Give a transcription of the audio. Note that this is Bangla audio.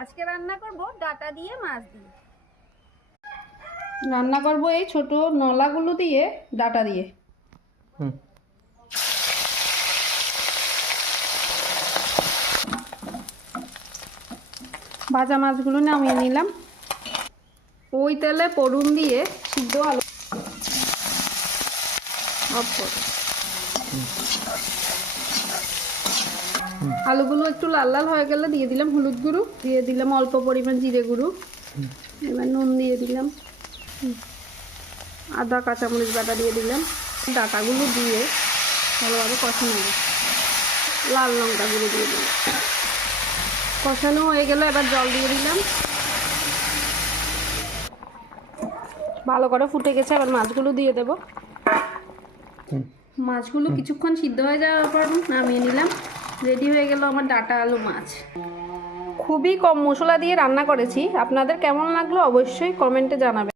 আজকে রান্না করব ডাটা দিয়ে মাছ দিয়ে। রান্না করব এই ছোট নলাগুলো দিয়ে ডাটা দিয়ে। ভাজা মাছগুলো নামিয়ে নিলাম। ওই তেলে পড়ুন দিয়ে সিদ্ধ আলু অফ করে আলুগুলো একটু লাল লাল হয়ে গেলে দিয়ে দিলাম হলুদ গুঁড়ো, দিয়ে দিলাম অল্প পরিমাণ জিরে গুঁড়ো, এবার নুন দিয়ে দিলাম, আদা কাঁচামরিচ বাটা দিয়ে দিলাম। ডাটাগুলো দিয়ে ভালোভাবে কষানো হবে। লাল লঙ্কা গুঁড়ো দিয়ে দিলাম। কষানো হয়ে গেলে এবার জল দিয়ে দিলাম। ভালো করে ফুটে গেছে, এবার মাছগুলো দিয়ে দেব। মাছগুলো কিছুক্ষণ সিদ্ধ হয়ে যাওয়ার পর নামিয়ে নিলাম। রেডি হয়ে গেল আমার ডাটা আলু মাছ। খুবই কম মশলা দিয়ে রান্না করেছি। আপনাদের কেমন লাগলো অবশ্যই কমেন্টে জানাবেন।